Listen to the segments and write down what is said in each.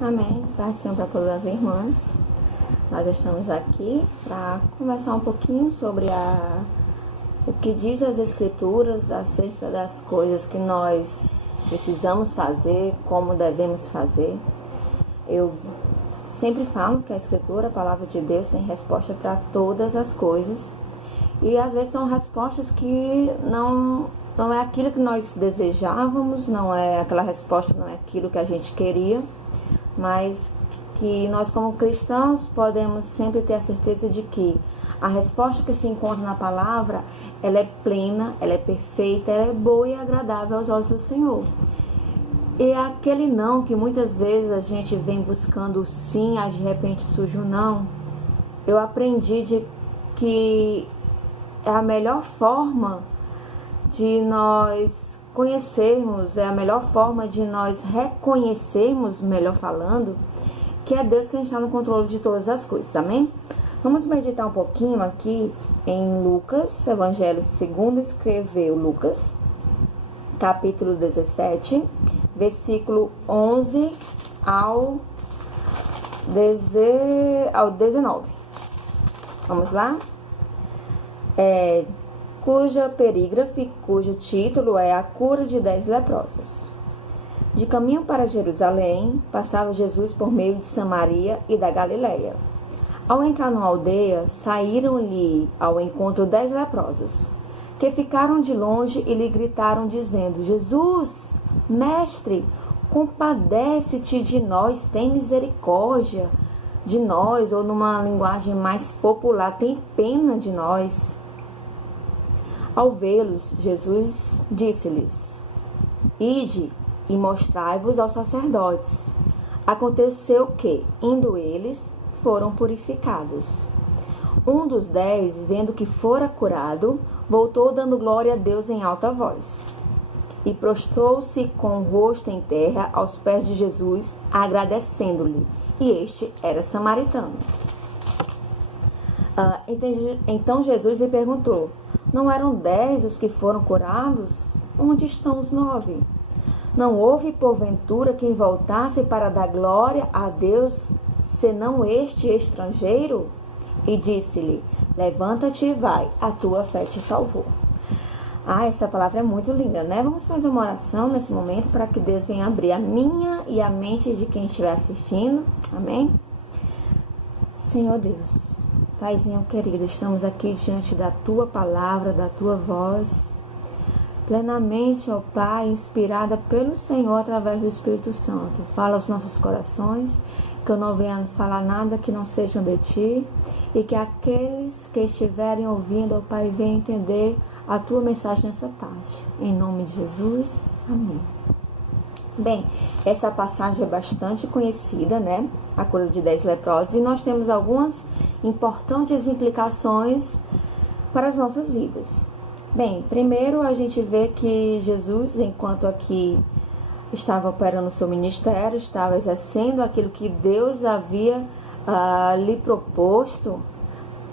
Amém. Paz do Senhor para todas as irmãs. Nós estamos aqui para conversar um pouquinho sobre o que diz as Escrituras acerca das coisas que nós precisamos fazer, como devemos fazer. Eu sempre falo que a Escritura, a Palavra de Deus, tem resposta para todas as coisas. E às vezes são respostas que não é aquilo que nós desejávamos, não é aquela resposta, não é aquilo que a gente queria, mas que nós como cristãos podemos sempre ter a certeza de que a resposta que se encontra na palavra, ela é plena, ela é perfeita, ela é boa e agradável aos olhos do Senhor. E aquele não que muitas vezes a gente vem buscando o sim, aí de repente surge o não, eu aprendi que é a melhor forma de nós conhecermos, é a melhor forma de nós reconhecermos, melhor falando, que é Deus quem está no controle de todas as coisas, amém? Vamos meditar um pouquinho aqui em Lucas, Evangelho segundo escreveu Lucas, capítulo 17, versículo 11 ao 19. Vamos lá? Cuja perígrafe, cujo título é A Cura de 10 Leprosos. De caminho para Jerusalém, passava Jesus por meio de Samaria e da Galileia. Ao entrar numa aldeia, saíram-lhe ao encontro 10 leprosos, que ficaram de longe e lhe gritaram, dizendo: Jesus, mestre, compadece-te de nós, tem misericórdia de nós, ou numa linguagem mais popular, tem pena de nós. Ao vê-los, Jesus disse-lhes: Ide e mostrai-vos aos sacerdotes. Aconteceu que, indo eles, foram purificados. Um dos 10, vendo que fora curado, voltou dando glória a Deus em alta voz. E prostrou-se com o rosto em terra aos pés de Jesus, agradecendo-lhe. E este era samaritano. Então Jesus lhe perguntou: Não eram 10 os que foram curados? Onde estão os 9? Não houve, porventura, quem voltasse para dar glória a Deus, senão este estrangeiro? E disse-lhe: Levanta-te e vai, a tua fé te salvou. Essa palavra é muito linda, né? Vamos fazer uma oração nesse momento para que Deus venha abrir a minha e a mente de quem estiver assistindo. Amém? Senhor Deus, Paizinho querido, estamos aqui diante da Tua palavra, da Tua voz, plenamente, ó Pai, inspirada pelo Senhor através do Espírito Santo. Fala aos nossos corações, que eu não venha falar nada que não sejam de Ti, e que aqueles que estiverem ouvindo, ó Pai, venham entender a Tua mensagem nessa tarde. Em nome de Jesus, amém. Bem, essa passagem é bastante conhecida, né? A cura de 10 leprosos, e nós temos algumas importantes implicações para as nossas vidas. Bem, primeiro a gente vê que Jesus, enquanto aqui estava operando o seu ministério, estava exercendo aquilo que Deus havia lhe proposto,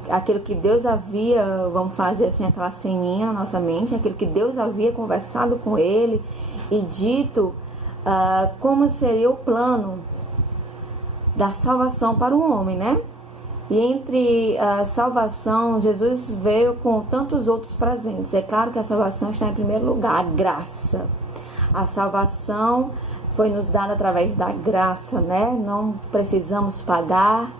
aquilo que Deus havia, vamos fazer assim aquela ceninha na nossa mente, aquilo que Deus havia conversado com ele e dito como seria o plano da salvação para o homem, né? E entre a salvação, Jesus veio com tantos outros presentes. É claro que a salvação está em primeiro lugar, a graça. A salvação foi nos dada através da graça, né? Não precisamos pagar,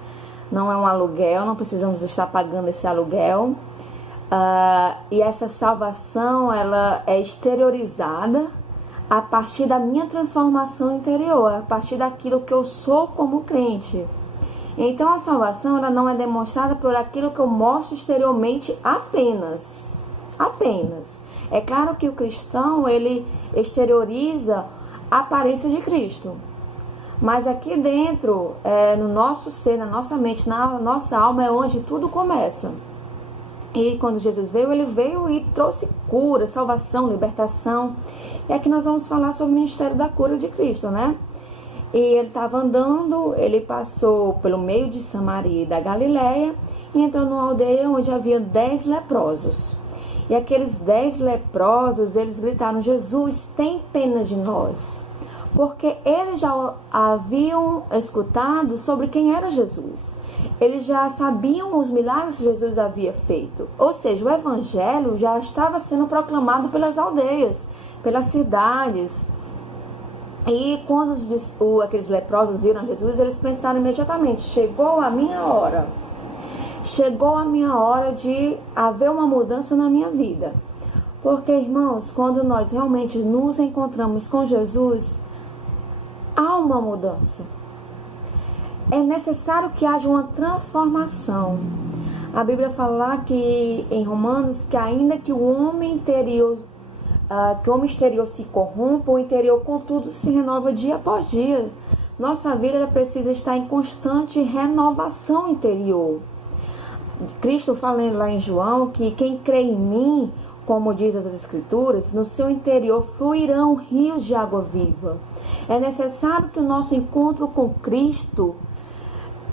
não é um aluguel, não precisamos estar pagando esse aluguel. E essa salvação, ela é exteriorizada a partir da minha transformação interior, a partir daquilo que eu sou como crente. Então a salvação, ela não é demonstrada por aquilo que eu mostro exteriormente apenas. É claro que o cristão, ele exterioriza a aparência de Cristo. Mas aqui dentro, no nosso ser, na nossa mente, na nossa alma, é onde tudo começa. E quando Jesus veio, ele veio e trouxe cura, salvação, libertação. E aqui nós vamos falar sobre o ministério da cura de Cristo, né? E ele estava andando, ele passou pelo meio de Samaria e da Galileia e entrou numa aldeia onde havia 10 leprosos. E aqueles 10 leprosos, eles gritaram: Jesus, tem pena de nós, porque eles já haviam escutado sobre quem era Jesus. Eles já sabiam os milagres que Jesus havia feito. Ou seja, o evangelho já estava sendo proclamado pelas aldeias, pelas cidades. E quando aqueles leprosos viram Jesus, eles pensaram imediatamente: chegou a minha hora. Chegou a minha hora de haver uma mudança na minha vida. Porque, irmãos, quando nós realmente nos encontramos com Jesus, há uma mudança. É necessário que haja uma transformação. A Bíblia fala que em Romanos que ainda que o homem exterior se corrompa, o interior contudo se renova dia após dia. Nossa vida precisa estar em constante renovação interior. Cristo fala lá em João que quem crê em mim, como diz as Escrituras, no seu interior fluirão rios de água viva. É necessário que o nosso encontro com Cristo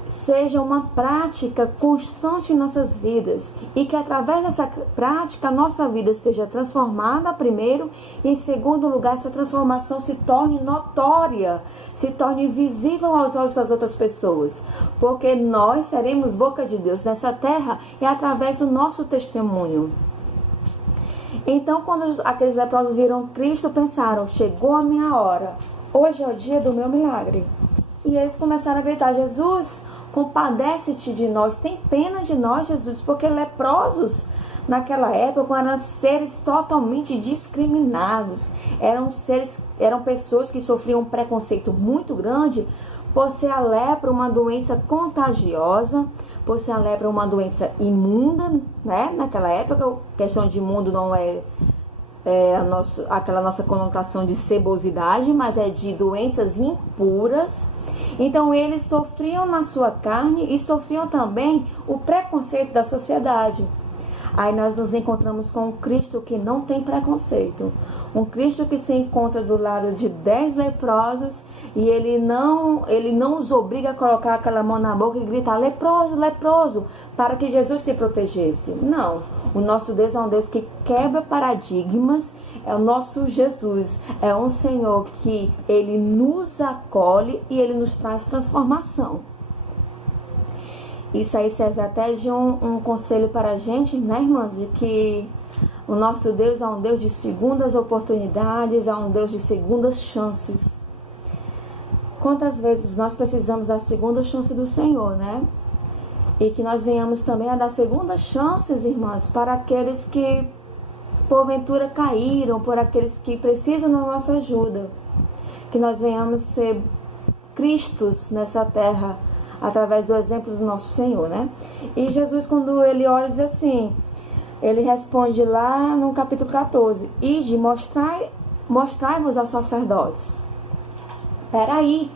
seja uma prática constante em nossas vidas e que através dessa prática a nossa vida seja transformada primeiro e em segundo lugar essa transformação se torne notória, se torne visível aos olhos das outras pessoas, porque nós seremos boca de Deus nessa terra e através do nosso testemunho. Então, quando aqueles leprosos viram Cristo, pensaram: chegou a minha hora, hoje é o dia do meu milagre. E eles começaram a gritar: Jesus, compadece-te de nós, tem pena de nós, Jesus, porque leprosos naquela época eram seres totalmente discriminados, eram pessoas que sofriam um preconceito muito grande por ser a lepra uma doença contagiosa, por ser a lepra uma doença imunda, né? Naquela época, questão de imundo não é aquela nossa conotação de cebosidade, mas é de doenças impuras. Então eles sofriam na sua carne e sofriam também o preconceito da sociedade. Aí nós nos encontramos com um Cristo que não tem preconceito, um Cristo que se encontra do lado de 10 leprosos e ele não os obriga a colocar aquela mão na boca e gritar: leproso, leproso, para que Jesus se protegesse. Não, o nosso Deus é um Deus que quebra paradigmas. É o nosso Jesus, é um Senhor que Ele nos acolhe e Ele nos traz transformação. Isso aí serve até de um conselho para a gente, né, irmãs? De que o nosso Deus é um Deus de segundas oportunidades, é um Deus de segundas chances. Quantas vezes nós precisamos da segunda chance do Senhor, né? E que nós venhamos também a dar segundas chances, irmãs, para aqueles que porventura caíram, por aqueles que precisam da nossa ajuda. Que nós venhamos ser Cristos nessa terra, através do exemplo do nosso Senhor, né? E Jesus, quando ele olha, diz assim, ele responde lá no capítulo 14, ide, mostrai-vos aos sacerdotes. Peraí,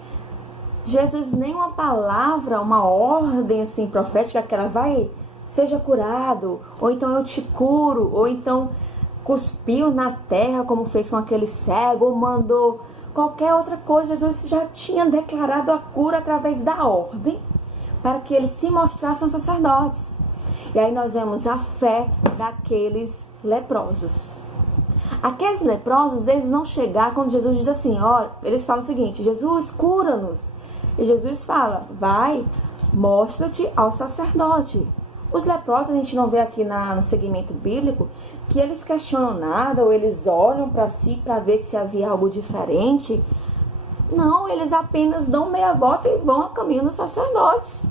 Jesus nem uma palavra, uma ordem assim profética, que ela vai, seja curado, ou então eu te curo, ou então cuspiu na terra, como fez com aquele cego, ou mandou qualquer outra coisa. Jesus já tinha declarado a cura através da ordem, para que eles se mostrassem aos sacerdotes. E aí nós vemos a fé daqueles leprosos. Aqueles leprosos, eles não chegaram quando Jesus diz assim, ó, eles falam o seguinte: Jesus, cura-nos. E Jesus fala, vai, mostra-te ao sacerdote. Os leprosos, a gente não vê aqui no segmento bíblico que eles questionam nada, ou eles olham para si para ver se havia algo diferente. Não, eles apenas dão meia volta e vão a caminho dos sacerdotes.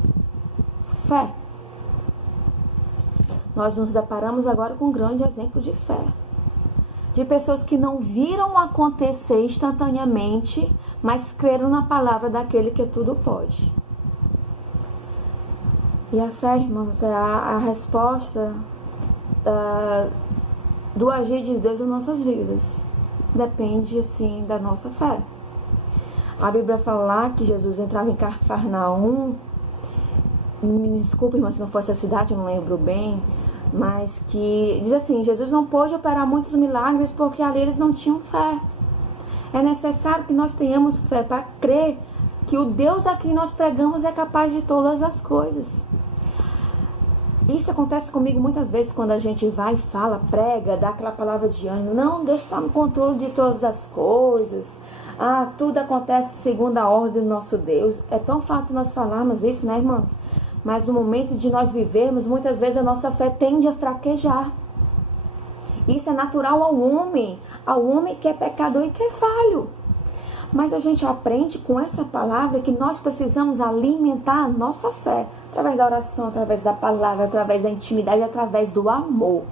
Fé. Nós nos deparamos agora com um grande exemplo de fé. De pessoas que não viram acontecer instantaneamente, mas creram na palavra daquele que tudo pode. E a fé, irmãos, é a resposta do agir de Deus em nossas vidas. Depende, assim, da nossa fé. A Bíblia fala lá que Jesus entrava em Cafarnaum. Me desculpe, irmã, se não for essa cidade, eu não lembro bem. Mas que diz assim, Jesus não pôde operar muitos milagres porque ali eles não tinham fé. É necessário que nós tenhamos fé para crer que o Deus a quem nós pregamos é capaz de todas as coisas. Isso acontece comigo muitas vezes quando a gente vai, fala, prega, dá aquela palavra de ânimo. Não, Deus está no controle de todas as coisas. tudo acontece segundo a ordem do nosso Deus. É tão fácil nós falarmos isso, né, irmãs? Mas no momento de nós vivermos, muitas vezes a nossa fé tende a fraquejar. Isso é natural ao homem que é pecador e que é falho. Mas a gente aprende com essa palavra que nós precisamos alimentar a nossa fé, através da oração, através da palavra, através da intimidade, através do amor.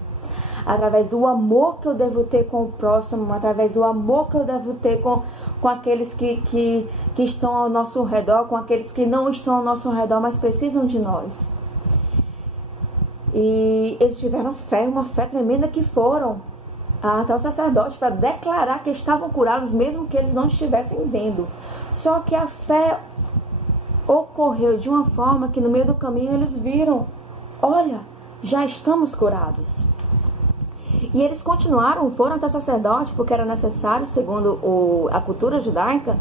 Através do amor que eu devo ter com o próximo, através do amor que eu devo ter com aqueles que estão ao nosso redor, com aqueles que não estão ao nosso redor, mas precisam de nós. E eles tiveram fé, uma fé tremenda, que foram até o sacerdote para declarar que estavam curados, mesmo que eles não estivessem vendo. Só que a fé ocorreu de uma forma que no meio do caminho eles viram: olha, já estamos curados. E eles continuaram, foram até o sacerdote, porque era necessário, segundo a cultura judaica,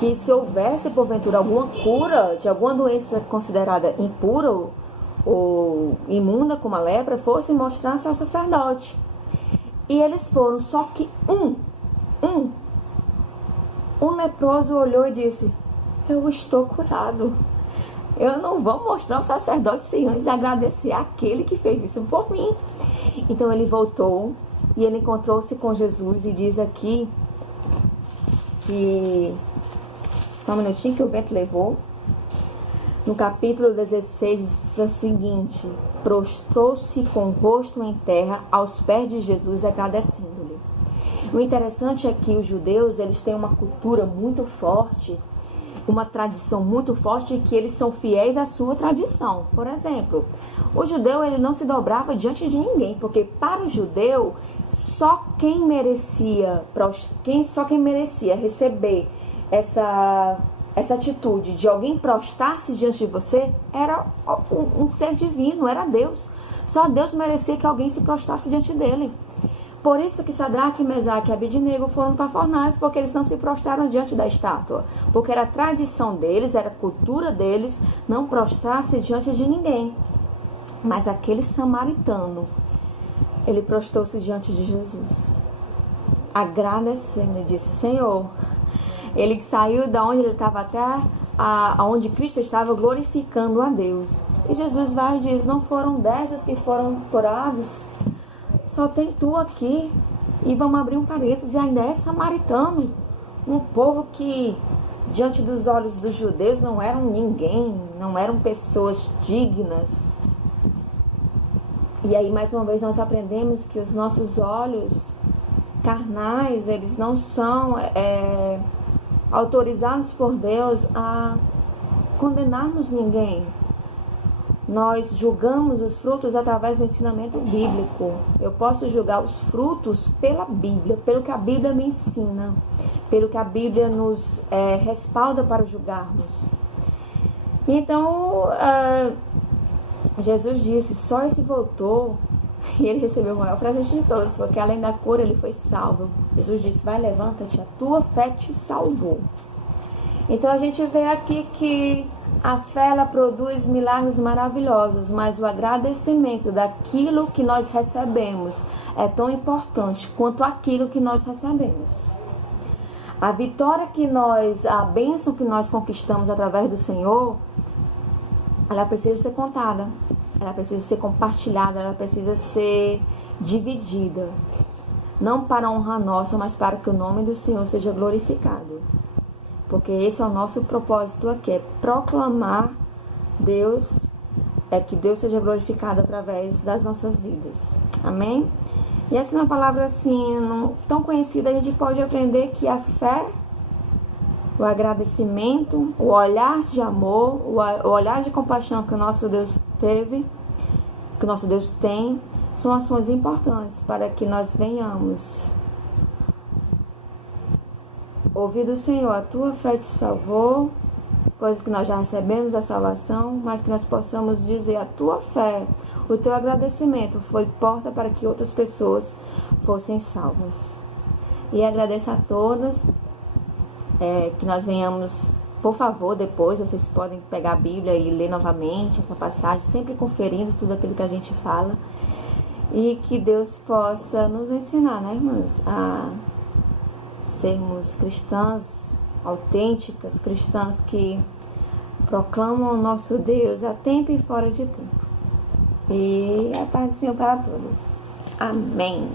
que se houvesse porventura alguma cura de alguma doença considerada impura ou imunda, como a lepra, fosse mostrar-se ao sacerdote. E eles foram, só que um leproso olhou e disse: eu estou curado. Eu não vou mostrar ao sacerdote sem antes agradecer àquele que fez isso por mim. Então ele voltou e ele encontrou-se com Jesus, e diz aqui que, só um minutinho que o vento levou, no capítulo 16 diz o seguinte: prostrou-se com o rosto em terra aos pés de Jesus, agradecendo-lhe. O interessante é que os judeus, eles têm uma cultura muito forte, uma tradição muito forte, e que eles são fiéis à sua tradição. Por exemplo, o judeu, ele não se dobrava diante de ninguém, porque para o judeu, só quem merecia receber essa atitude de alguém prostrar-se diante de você era um ser divino, era Deus. Só Deus merecia que alguém se prostrasse diante dele. Por isso que Sadraque, Mesaque e Abednego foram para a fornalha, porque eles não se prostraram diante da estátua. Porque era a tradição deles, era a cultura deles, não prostrar-se diante de ninguém. Mas aquele samaritano, ele prostrou-se diante de Jesus, agradecendo, e disse: Senhor. Ele saiu da onde ele estava até aonde Cristo estava, glorificando a Deus. E Jesus vai e diz: não foram 10 os que foram curados? Só tem tu aqui. E vamos abrir um parênteses, e ainda é samaritano, um povo que diante dos olhos dos judeus não eram ninguém, não eram pessoas dignas. E aí mais uma vez nós aprendemos que os nossos olhos carnais, eles não são autorizados por Deus a condenarmos ninguém. Nós julgamos os frutos através do ensinamento bíblico. Eu posso julgar os frutos pela Bíblia, pelo que a Bíblia me ensina, pelo que a Bíblia nos respalda para julgarmos. Então, Jesus disse: só esse voltou e ele recebeu o maior presente de todos, porque além da cura ele foi salvo. Jesus disse: vai, levanta-te, a tua fé te salvou. Então a gente vê aqui que a fé, ela produz milagres maravilhosos, mas o agradecimento daquilo que nós recebemos é tão importante quanto aquilo que nós recebemos. A vitória a bênção que nós conquistamos através do Senhor, ela precisa ser contada, ela precisa ser compartilhada, ela precisa ser dividida. Não para a honra nossa, mas para que o nome do Senhor seja glorificado. Porque esse é o nosso propósito aqui, é proclamar Deus, que Deus seja glorificado através das nossas vidas. Amém? E essa é uma palavra assim, tão conhecida, a gente pode aprender que a fé, o agradecimento, o olhar de amor, o olhar de compaixão que o nosso Deus teve, que o nosso Deus tem, são ações importantes para que nós venhamos ouvir do Senhor: a tua fé te salvou, coisas que nós já recebemos a salvação, mas que nós possamos dizer: a tua fé, o teu agradecimento foi porta para que outras pessoas fossem salvas. E agradeço a todas, que nós venhamos, por favor, depois vocês podem pegar a Bíblia e ler novamente essa passagem, sempre conferindo tudo aquilo que a gente fala, e que Deus possa nos ensinar, né, irmãs, a sermos cristãs autênticas, cristãs que proclamam o nosso Deus a tempo e fora de tempo. E a paz do Senhor para todos. Amém.